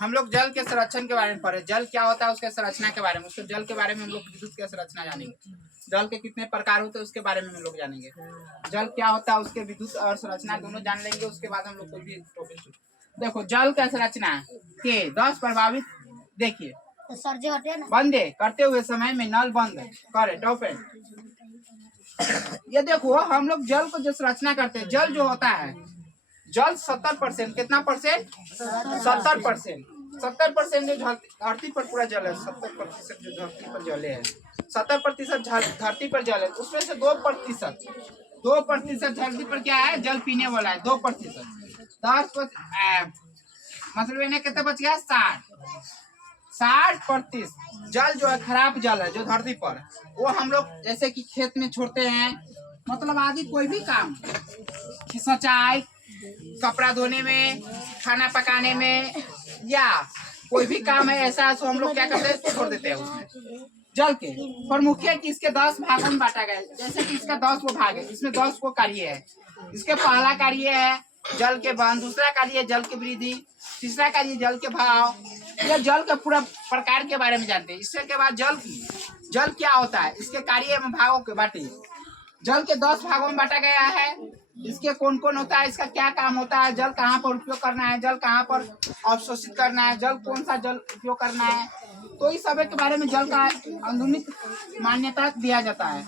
हम लोग जल के संरक्षण के बारे में पढ़े, जल क्या होता है उसके संरचना के बारे में, उसके जल के बारे में हम लोग विद्युत के संरचना जानेंगे, जल के कितने प्रकार होते हैं उसके बारे में हम लोग जानेंगे, जल क्या होता है उसके विद्युत और संरचना दोनों जान लेंगे। उसके बाद हम लोग कोई भी टॉपिक, देखो जल का संरचना के 10 प्रभावित, देखिए बंद करते हुए समय में नल बंद करे टोपे। ये देखो हम लोग जल को जो संरचना करते हैं, जल जो होता है, जल 70%, कितना परसेंट? 70%। 70% जो धरती पर पूरा जल है, 70% जो धरती पर जल है, 70% धरती पर जल है, उसमें से 2% धरती पर क्या है? जल पीने वाला है 2%। 10% मतलब इन्हें कितना बच गया? 60% जल जो है खराब जल है जो धरती पर, वो हम लोग जैसे कि खेत में छोड़ते हैं, मतलब आदि कोई भी काम, सिंचाई, कपड़ा धोने में, खाना पकाने में, या कोई भी काम है ऐसा, तो हम लोग क्या करते हैं? छोड़ देते हैं उसमें जल के। पर मुख्य कि इसके 10 भागों में बांटा गया है, जैसे कि इसका 10 वो भाग है, इसमें 10 को कार्य है। इसके पहला कार्य है जल के बंध, दूसरा कार्य जल की वृद्धि, तीसरा कार्य जल के भाव। यह जल के पूरा प्रकार के बारे में जानते हैं। इसके बाद जल क्या होता है, इसके कार्य एवं भागों के बांटे। जल के 10 भागों में बांटा गया है। इसके कौन कौन होता है, इसका क्या काम होता है, जल कहाँ पर उपयोग करना है, जल कहाँ पर अवशोषित करना है, जल कौन सा जल उपयोग करना है, तो इस सब के बारे में जल का आधुनिक मान्यता दिया जाता है।